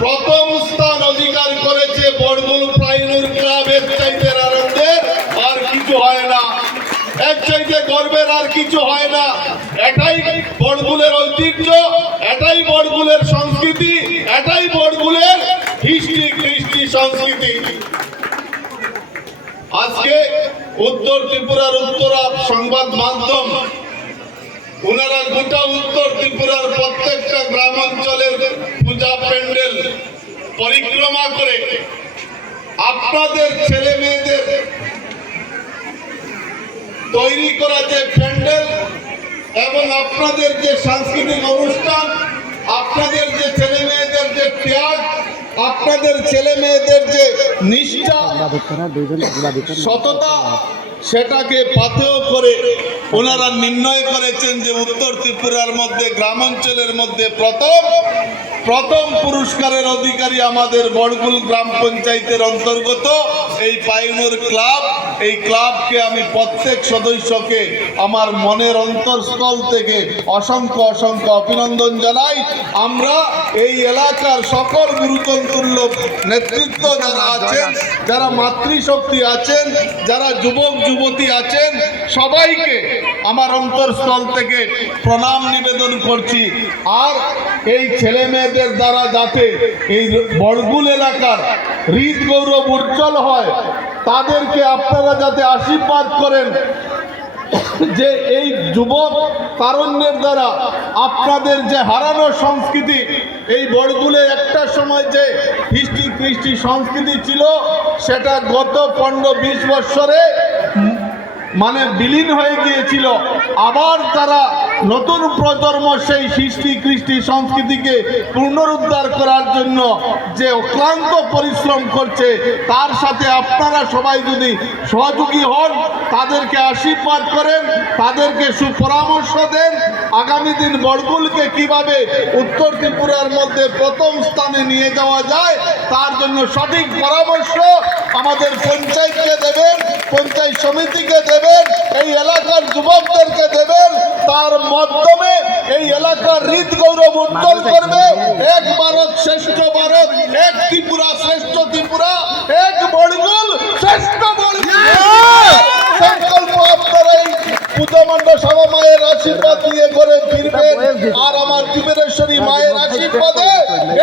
প্রথম স্থান অধিকার করেছে বড়গুল পাইনুর ক্লাবের চাইতে আনন্দের আর কিছু হয় না, এর চাইতে গর্বের আর কিছু হয় না। এটাই বড়গুলের ঐতিহ্য, এটাই বড়গুলের সংস্কৃতি, এটাই বড়গুলের হিস্ট্রি কৃষ্টি সংস্কৃতি। আজকে উত্তর ত্রিপুরার উত্তরা সংবাদ মাধ্যম ওনারা গোটা উত্তর ত্রিপুরার প্রত্যেকটা গ্রামাঞ্চলের পূজা প্যান্ডেল পরিক্রমা করে আপনাদের ছেলে মেয়েদের তৈরি করা যে প্যান্ডেল এবং আপনাদের যে সাংস্কৃতিক অনুষ্ঠান, আপনাদের যে ছেলে মেয়েদের যে ত্যাগ, আপনাদের ছেলে মেয়েদের যে নিষ্ঠা সততা, সেটাকে পাথেয় করে ওনারা নির্ণয় করেছেন যে উত্তর ত্রিপুরার মধ্যে গ্রামাঞ্চলের মধ্যে প্রথম পুরস্কারের অধিকারী আমাদের বড়গুল গ্রাম পঞ্চায়েতের অন্তর্গত এই পাইনুর ক্লাব। এই ক্লাবকে আমি প্রত্যেক সদস্যকে আমার মনের অন্তঃস্থল থেকে অসংখ্য অসংখ্য অভিনন্দন জানাই। আমরা এই এলাকার সকল গুরুত্বপূর্ণ নেতৃত্ব যারা আছেন, যারা মাতৃশক্তি আছেন, যারা যুবক যুবতী আছেন, সবাইকে আমার অন্তঃস্থল থেকে প্রণাম নিবেদন করছি। আর এই ছেলে মেয়েদের দ্বারা যাতে এই বড়গুল এলাকার হৃদ গৌরব উজ্জ্বল হয়, তাদেরকে আপনারা যাতে আশীর্বাদ করেন যে এই যুবক তারুণ্যের দ্বারা আপনাদের যে হারানো সংস্কৃতি, এই বড়গুলে একটা সময় যে হিস্ট্রি কৃষ্টি সংস্কৃতি ছিল, সেটা গত 15-20 বৎসরে মানে বিলীন হয়ে গিয়েছিল। আবার তারা নতুন প্রজন্ম সেই সৃষ্টি কৃষ্টি সংস্কৃতিকে পুনরুদ্ধার করার জন্য যে অক্লান্ত পরিশ্রম করছে, তার সাথে আপনারা সবাই যদি সহযোগী হন, তাদেরকে আশীর্বাদ করেন, তাদেরকে সুপরামর্শ দেন, আগামী দিন বড়গুলকে কিভাবে উত্তর ত্রিপুরার মধ্যে প্রথম স্থানে নিয়ে যাওয়া যায়, তার জন্য সঠিক পরামর্শ আমাদের পঞ্চায়েতকে দেবেন, পঞ্চায়েত সমিতিকে দেবেন, এই এলাকার যুবকদেরকে দেবেন। তার মাধ্যমে এই এলাকার হৃদ গৌরব উজ্জ্বল করবে। এক ভারত শ্রেষ্ঠ ভারত, এক ত্রিপুরা শ্রেষ্ঠ ত্রিপুরা, এক বড়গুল শ্রেষ্ঠ বড়গুল সংকল্প আপনারা এই পূজামণ্ড সভা মায়ের আশীর্বাদ দিয়ে করে ফিরবেন। আর আমার ত্রিপুরেশ্বরী মায়ের আশীর্বাদে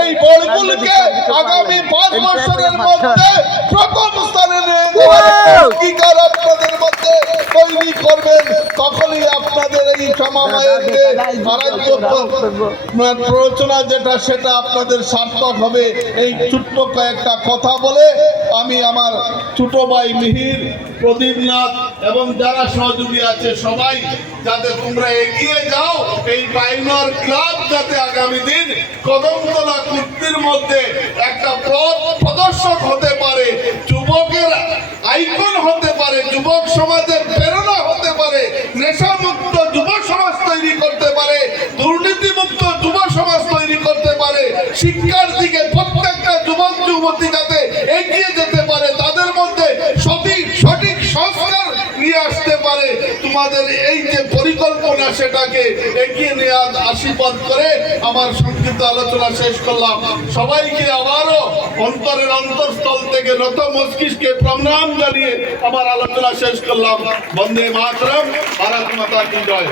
এই বড়গুলকে আগামী 5 বছরের মধ্যে প্রথম স্থানে নিয়ে যাওয়ার অঙ্গীকার আপনাদের মধ্যে তৈরি করবেন। তখনই আপনাদের এই ক্ষমা মায়ের যে প্ররোচনা যেটা, সেটা আপনাদের সার্থক হবে। এই ছোট্ট কয়েকটা কথা বলে আমি আমার ছোট ভাই মিহির, প্রদীপনাথ এবং যারা সহযোগী আছে সবাই যাতে তোমরা এগিয়ে যাও, এই পাইনুর ক্লাব যাতে আগামী দিন কদমতলা কুর্তির মধ্যে একটা প্রদর্শক হতে পারে, যুবকের আইকন হতে পারে, যুবক সমাজের প্রেরণা হতে পারে, নেশামুক্ত যুব সমাজ তৈরি করতে পারে, দুর্নীতিমুক্ত যুব সমাজ তৈরি করতে পারে, শিক্ষার দিকে প্রত্যেকটা যুবক যুবতী যাতে এগিয়ে যেতে পারে, তাদের মধ্যে সঠিক সংস্কার নিয়ে আসতে পারে। তোমাদের এই যে পরিকল্পনা, সেটাকে এগিয়ে নেওয়ার আশীর্বাদ করে আমার সংক্ষিপ্ত আলোচনা শেষ করলাম। সবাইকে আবারও অন্তরের অন্তঃস্থল থেকে নত মস্তিষ্কে প্রণাম জানিয়ে আমার আলোচনা শেষ করলাম। বন্দে মাতরম, ভারত মাতা কি জয়।